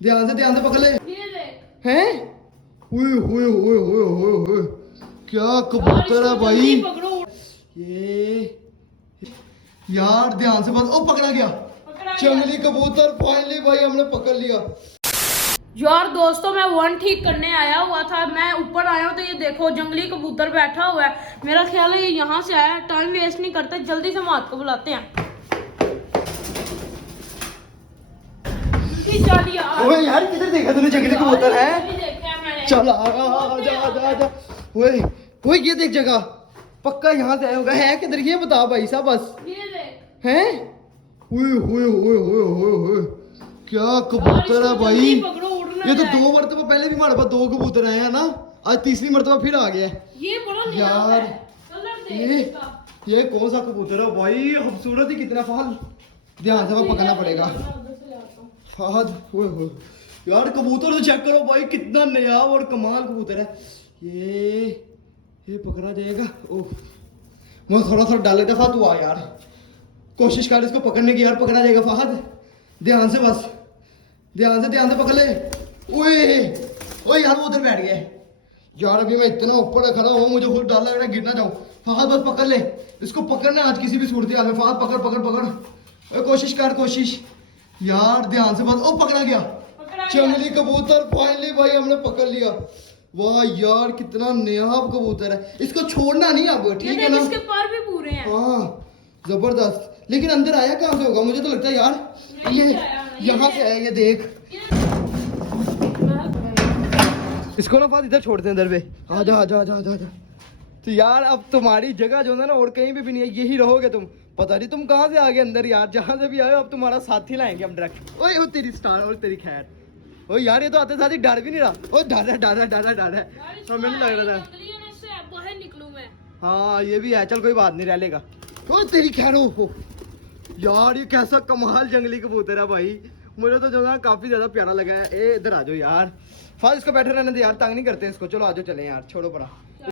ध्यान से पकड़ ले। ये देख। हैं? ओए ओए ओए ओए ओए ओए, क्या कबूतर है भाई ये। यार ध्यान से बस। ओ पकड़ा गया जंगली कबूतर। फाइनली भाई हमने पकड़ लिया। यार दोस्तों मैं वन ठीक करने आया हुआ था, मैं ऊपर आया हूँ तो ये देखो जंगली कबूतर बैठा हुआ है। मेरा ख्याल है ये यहाँ से आया है। टाइम वेस्ट नहीं करते, जल्दी से मात को बुलाते हैं। ओए यार किधर देखा तूने जंगली कबूतर है? चल आ। ओए ओए ये देख जगह पक्का यहाँ से आया होगा। है किधर ये बता भाई साहब बस। ये देख। हैं? ओए ओए ओए ओए ओए ओए, क्या कबूतर है भाई। ये तो 2 मरतबा पहले भी हमारे पास 2 कबूतर आए हैं ना, आज तीसरी मरतबा फिर आ गया है। ये बड़ा यार ये कौन सा कबूतर है भाई, खूबसूरत ही कितना। फहद ध्यान से पकड़ना पड़ेगा। फहद ओए ओए यार कबूतर तो चेक करो भाई, कितना नया और कमाल कबूतर है ये पकड़ा जाएगा। ओह मैं थोड़ा डाल लेता। फहद तू आ यार, कोशिश कर इसको पकड़ने की यार, पकड़ा जाएगा। फहद ध्यान से बस, ध्यान से पकड़ ले। ओए ओए यार वो उधर बैठ गया यार। अभी मैं इतना ऊपर खड़ा हूँ, मुझे खुद डर लग रहा है गिर ना जाऊं। फहद बस पकड़ ले इसको, पकड़ना आज किसी भी सूरत हाल में। फहद पकड़ पकड़ पकड़, ओए कोशिश कर कोशिश यार, ध्यान से बस। ओ पकड़ा गया जंगली कबूतर। फाइनली भाई हमने पकड़ लिया। वाह यार कितना नयाब कबूतर है, इसको छोड़ना नहीं अब, ठीक है ना? इसके पर भी पूरे हैं। हाँ जबरदस्त। लेकिन अंदर आया कहाँ से होगा? मुझे तो लगता है यार ये यहाँ से आया। ये देख इसको ना, पास इधर छोड़ते हैं इधर पे। आजा आजा आजा आजा आजा। तो यार अब तुम्हारी जगह जो है ना और कहीं पे भी नहीं है, यही रहोगे तुम। पता नहीं तुम कहाँ से आ गए अंदर यार, जहाँ से भी आए हो अब तुम्हारा साथी लाएंगे हम डायरेक्ट। ओए ओ तेरी स्टार और तेरी खैर। ओ यार ये तो आते साथ ही डर भी नहीं रहा। ओ डर है हमें नहीं लग रहा था। बाहर निकलूं मैं। हाँ ये भी है, चल कोई बात नहीं, रह लेगा। ओ तेरी खैर हो यार, ये कैसा कमाल जंगली कबूतर है भाई। मुझे तो जो ना काफी ज्यादा प्यारा लगा है। ए इधर आ जाओ यार। फाल इसको बैठे रहने दे यार, तंग नहीं करते इसको। चलो आ जाओ चले यार, छोड़ो पड़ा।